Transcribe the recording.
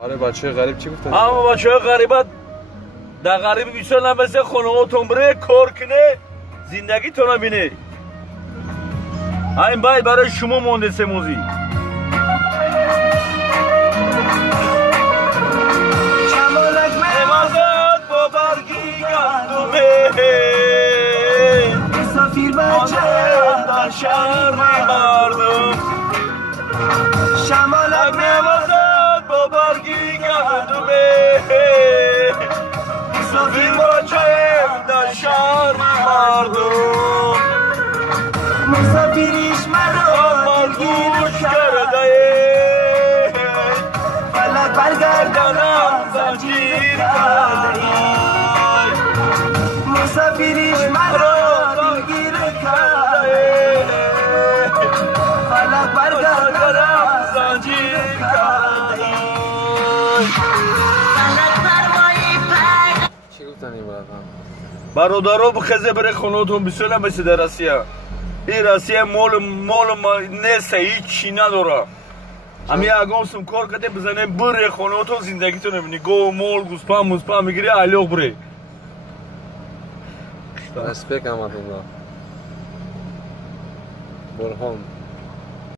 آره بچه غریب چی گفتن؟ اما بچه غریبت در غریب بیشتر نبسته خانواتون بره کار کنه زندگی تو نبینه. این باید برای شما مهندس موزی. شمالک میوازد با برگی گندمه مسافیر بچه در شهر مردم. شمالک میوازد با برگی گندمه مسافیر بچه در شهر مردم. مسافریش مرا مرگوش کرده فلک برگردانم زنجیر کرده. مسافریش مرا دلگیر کرده فلک برگردانم زنجیر کرده. چی گفتن این برادرها بخزه بره خونهاتون بسیارم بسی در روسیه. این روسیه مال ما نیست، هیچ چی نداره. امی اگه سم کار کده بزنه بره خونهاتون زندگیتون نبینی. گو مال گوسپا موسپا میگیری علیق بره. اسپک آمد اونجا برهان